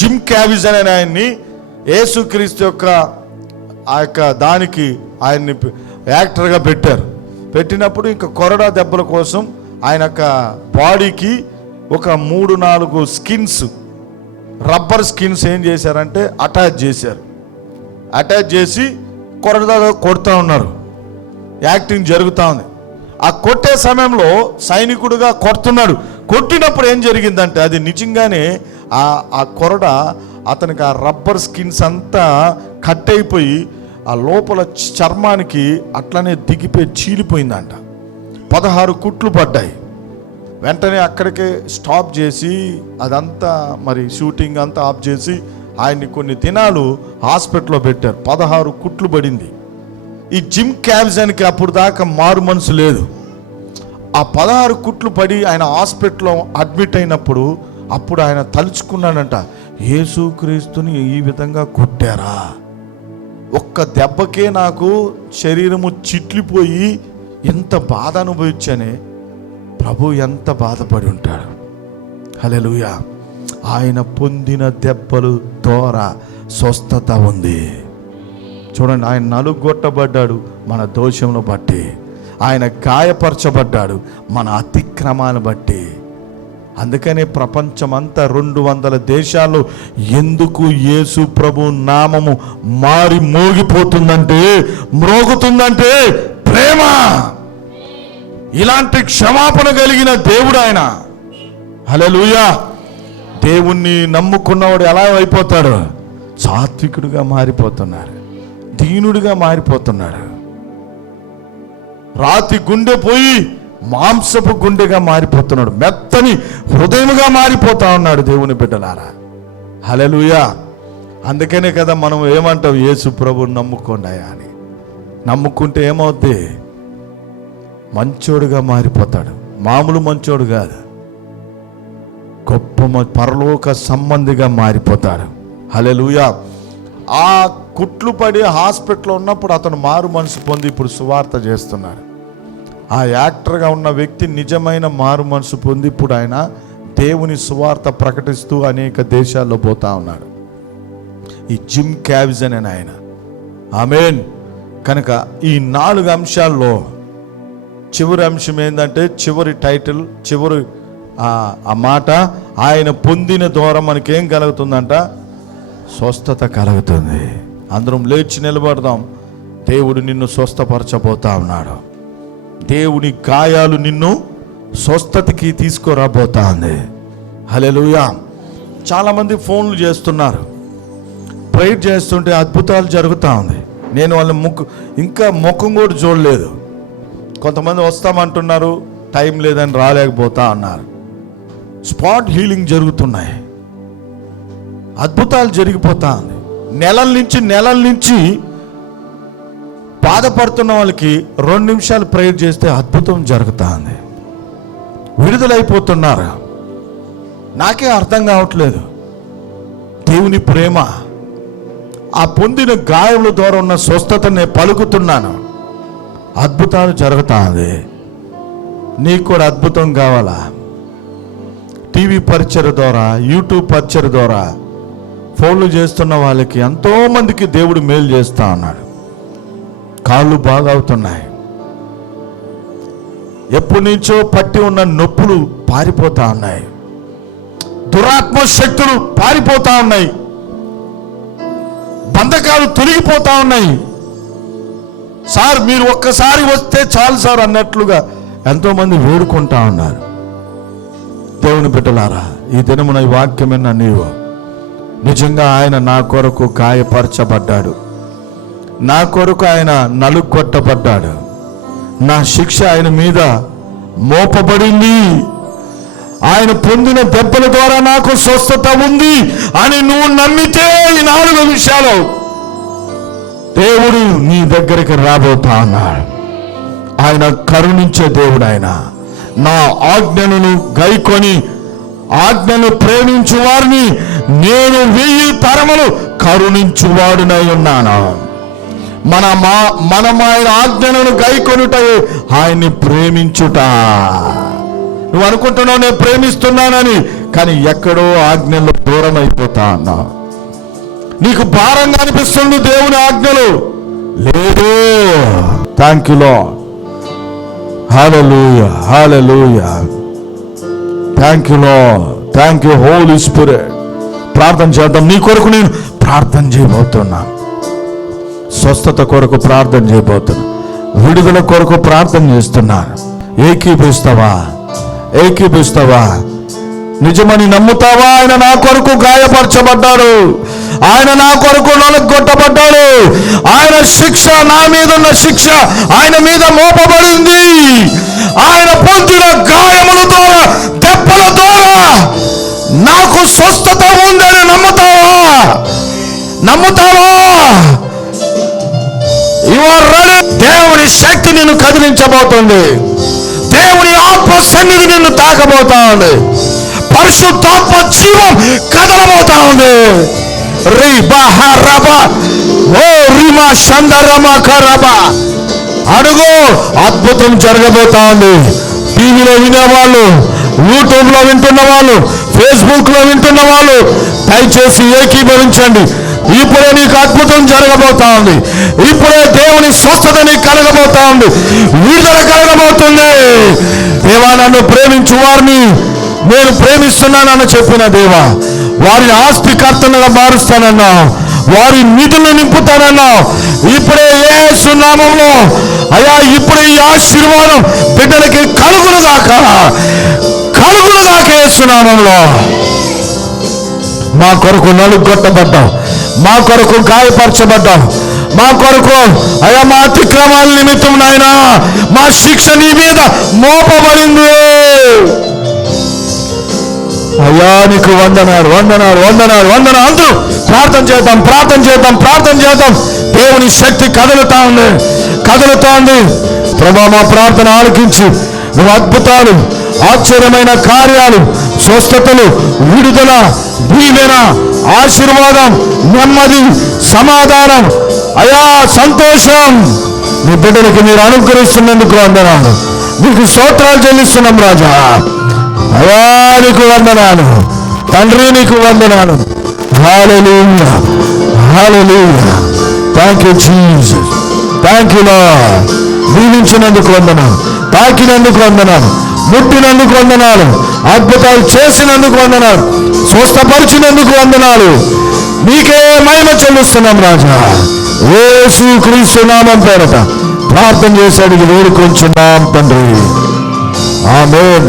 జిమ్ క్యావిజన్ అని ఆయన్ని యేసుక్రీస్తు యొక్క ఆ యొక్క దానికి ఆయన్ని యాక్టర్గా పెట్టారు. పెట్టినప్పుడు ఇంకా కొరడా దెబ్బల కోసం ఆయన యొక్క బాడీకి ఒక 3-4 స్కిన్స్, రబ్బర్ స్కిన్స్ ఏం చేశారంటే అటాచ్ చేశారు. అటాచ్ చేసి కొరడా కొడుతూ ఉన్నారు. యాక్టింగ్ జరుగుతూ ఉంది. ఆ కొట్టే సమయంలో సైనికుడుగా కొడుతున్నాడు. కొట్టినప్పుడు ఏం జరిగిందంటే అది నిజంగానే ఆ కొరడ అతనికి ఆ రబ్బర్ స్కిన్స్ అంతా కట్ అయిపోయి ఆ లోపల చర్మానికి అట్లనే దిగిపోయి చీలిపోయిందంట. 16 కుట్లు పడ్డాయి. వెంటనే అక్కడికే స్టాప్ చేసి అదంతా మరి షూటింగ్ అంతా ఆఫ్ చేసి ఆయన్ని కొన్ని దినాలు హాస్పిటల్లో పెట్టారు. 16 కుట్లు పడింది. ఈ జిమ్ క్యావిజన్కి అప్పుడు దాకా మారు మనసు లేదు. ఆ 16 కుట్లు పడి ఆయన హాస్పిటల్లో అడ్మిట్ అయినప్పుడు అప్పుడు ఆయన తలుచుకున్నాడంట, యేసుక్రీస్తుని ఈ విధంగా కొట్టారా, ఒక్క దెబ్బకే నాకు శరీరము చిట్లిపోయి ఎంత బాధ అనుభవించానే, ప్రభు ఎంత బాధపడి ఉంటాడు. హల్లెలూయా. ఆయన పొందిన దెబ్బలు ద్వారా స్వస్థత ఉంది. చూడండి, ఆయన నలుగొట్టబడ్డాడు మన దోషమును బట్టి, ఆయన గాయపరచబడ్డాడు మన అతిక్రమాలను బట్టి. అందుకనే ప్రపంచమంతా 200 దేశాల్లో ఎందుకు యేసు ప్రభు నామము మారి మ్రోగుతుందంటే ప్రేమ. ఇలాంటి క్షమాపణ కలిగిన దేవుడు ఆయన. హల్లెలూయా. దేవుణ్ణి నమ్ముకున్నవాడు ఎలా అయిపోతాడు? సాత్వికుడిగా మారిపోతున్నాడు, దీనుడిగా మారిపోతున్నాడు. రాతి గుండె పోయి మాంసపు గుండెగా మారిపోతున్నాడు, మెత్తని హృదయముగా మారిపోతా ఉన్నాడు దేవుని బిడ్డలారా. హల్లెలూయా. అందుకనే కదా మనం ఏమంటాం, యేసు ప్రభువుని నమ్ముకోండి అని. నమ్ముకుంటే ఏమవుద్ది? మంచోడుగా మారిపోతాడు. మామూలు మంచోడు కాదు, గొప్ప పరలోక సంబంధిగా మారిపోతాడు. హల్లెలూయా. ఆ కుట్లు పడి హాస్పిటల్లో ఉన్నప్పుడు అతను మారు మనసు పొంది ఇప్పుడు సువార్త చేస్తున్నాడు. ఆ యాక్టర్గా ఉన్న వ్యక్తి నిజమైన మారు మనసు పొంది ఇప్పుడు ఆయన దేవుని సువార్త ప్రకటిస్తూ అనేక దేశాల్లో పోతా ఉన్నాడు. ఈ జిమ్ క్యావిజన్ అని ఆయన. ఆమేన్. కనుక ఈ 4 అంశాల్లో చివరి అంశం ఏంటంటే, చివరి టైటిల్, చివరి ఆ మాట, ఆయన పొందిన ద్వారా మనకేం కలుగుతుందంట? స్వస్థత కలుగుతుంది. అందరం లేచి నిలబడదాం. దేవుడు నిన్ను స్వస్థపరచబోతా ఉన్నాడు. దేవుని గాయాలు నిన్ను స్వస్థతకి తీసుకురాబోతా ఉంది. హల్లెలూయా. చాలామంది ఫోన్లు చేస్తున్నారు, ప్రేయర్ చేస్తుంటే అద్భుతాలు జరుగుతూ ఉంది. నేను వాళ్ళ ఇంకా ముఖం కూడా చూడలేదు. కొంతమంది వస్తామంటున్నారు, టైం లేదని రాలేకపోతా అన్నారు. స్పాట్ హీలింగ్ జరుగుతున్నాయి, అద్భుతాలు జరిగిపోతా ఉంది. నెలల నుంచి బాధపడుతున్న వాళ్ళకి 2 నిమిషాలు ప్రేయర్ చేస్తే అద్భుతం జరుగుతా ఉంది. విడుదలైపోతున్నారు. నాకే అర్థం కావట్లేదు దేవుని ప్రేమ. ఆ పొందిన గాయముల ద్వారా ఉన్న స్వస్థతని పలుకుతున్నాను. అద్భుతాలు జరుగుతా ఉంది. నీకు కూడా అద్భుతం కావాలా? టీవీ పరిచయ ద్వారా, యూట్యూబ్ పరిచయ ద్వారా ఫోన్లు చేస్తున్న వాళ్ళకి ఎంతోమందికి దేవుడు మేలు చేస్తా ఉన్నాడు. కాళ్ళు బాగా అవుతున్నాయి, ఎప్పటి నుంచో పట్టి ఉన్న నొప్పులు పారిపోతా ఉన్నాయి, దురాత్మ శక్తులు పారిపోతా ఉన్నాయి, బంధకాలు తొలగిపోతా ఉన్నాయి. సార్ మీరు ఒక్కసారి వస్తే చాలు సార్ అన్నట్లుగా ఎంతో మంది వేడుకుంటా ఉన్నారు. దేవుని బిడ్డలారా, ఈ దినమున ఈ వాక్యమైన నీవు నిజంగా ఆయన నా కొరకు గాయపరచబడ్డాడు, నా కొరకు ఆయన నలుగొట్టబడ్డాడు, నా శిక్ష ఆయన మీద మోపబడింది, ఆయన పొందిన దెబ్బల ద్వారా నాకు స్వస్థత ఉంది అని నువ్వు నమ్మితే ఈ 4 విషయాలు దేవుడు నీ దగ్గరికి రాబోతా అన్నాడు. ఆయన కరుణించే దేవుడు. ఆయన నా ఆజ్ఞలను గైకొని ఆజ్ఞను ప్రేమించు వారిని నేను 1000 తరములు కరుణించువాడునై ఉన్నాను. మనం ఆయన ఆజ్ఞలను గైకొనుటే ఆయన్ని ప్రేమించుట. నువ్వు అనుకుంటున్నావు నేను ప్రేమిస్తున్నానని, కానీ ఎక్కడో ఆజ్ఞలు దూరం అయిపోతా అన్నా. నీకు భారంగా అనిపిస్తుంది దేవుని ఆజ్ఞలు. లేదు. Thank you lord. Hallelujah, hallelujah. Thank you lord. Thank you holy spirit. ప్రార్థన చేద్దాం. నీ కొరకు నేను ప్రార్థన చేయబోతున్నా. స్వస్థత కొరకు ప్రార్థన చేయబోతున్నా. విడుదల కొరకు ప్రార్థన చేస్తున్నాను. ఏకీపిస్తావా? నిజమని నమ్ముతావా? ఆయన నా కొరకు గాయపరచబడ్డాడు, ఆయన నా కొరకు నలుగొట్టబడ్డాడు, ఆయన శిక్ష, నా మీద ఉన్న శిక్ష ఆయన మీద మోపబడింది, ఆయన పొందిన గాయముల ద్వారా, దెబ్బల ద్వారా నాకు స్వస్థత ఉందని నమ్ముతావా? You are ready. దేవుని శక్తి నిన్ను కదిలించబోతుంది. దేవుని ఆత్మ సన్నిధి నిన్ను తాకబోతా ఉంది. పరిశుద్ధాత్మ జీవం కదలబోతా ఉంది. అడుగు, అద్భుతం జరగబోతా ఉంది. టీవీలో వినేవాళ్ళు, యూట్యూబ్ లో వింటున్న వాళ్ళు, ఫేస్బుక్ లో వింటున్న వాళ్ళు దయచేసి ఏకీభవించండి. ఇప్పుడే నీకు అద్భుతం జరగబోతా ఉంది. ఇప్పుడే దేవుని స్వస్థత నీకు కలగబోతా ఉంది, విడుదల కలగబోతుంది. దేవా, నన్ను ప్రేమించు వారిని నేను ప్రేమిస్తున్నానని చెప్పిన దేవా, వారిని ఆస్తికర్తలుగా మారుస్తానన్నా, వారి నిధులు నింపుతానన్నా. ఇప్పుడే యేసు నామములో అయ్యా, ఇప్పుడే ఈ ఆశీర్వాదం బిడ్డలకి కలుగునుగాక యేసు నామములో. మా కొరకు నలుగొట్టబడ్డాం, మా కొరకు గాయపరచబడ్డాం, మా కొరకు అయ్యా మా అతిక్రమాల నిమిత్తం నాయనా మా శిక్ష నీ మీద మోపబడింది. అయ్యా నీకు వందనాలు. అందరూ ప్రార్థన చేద్దాం. దేవుని శక్తి కదులుతా ఉంది. ప్రభా, మా ప్రార్థన ఆలకించి నువ్వు అద్భుతాలు, ఆశ్చర్యమైన కార్యాలు, స్వస్థతలు, విడుదల, దీవెన, ఆశీర్వాదం, నెమ్మది, సమాధానం, అయా సంతోషం నీ బిడ్డలకి మీరు అనుగ్రహిస్తున్నందుకు వందనాలు. నీకు స్తోత్రాలు చెల్లిస్తున్నాం రాజా. అయా నీకు వందనాలు తండ్రి, నీకు వందనాలు. Hallelujah. Thank you Jesus. Thank you Lord. దీవించినందుకు వందనాలు, తాకినందుకు వందనాలు, ముట్టినందుకు వందనాలు, అద్భుతాలు చేసినందుకు వందనాలు, స్వస్థపరిచినందుకు వందనాలు. నీకే మహిమ చెల్లిస్తున్నాం రాజా. యేసు క్రీస్తు నామం పేరట ప్రార్థన చేసి అడిగి వేడుకొంచున్నాం తండ్రి. ఆమేన్.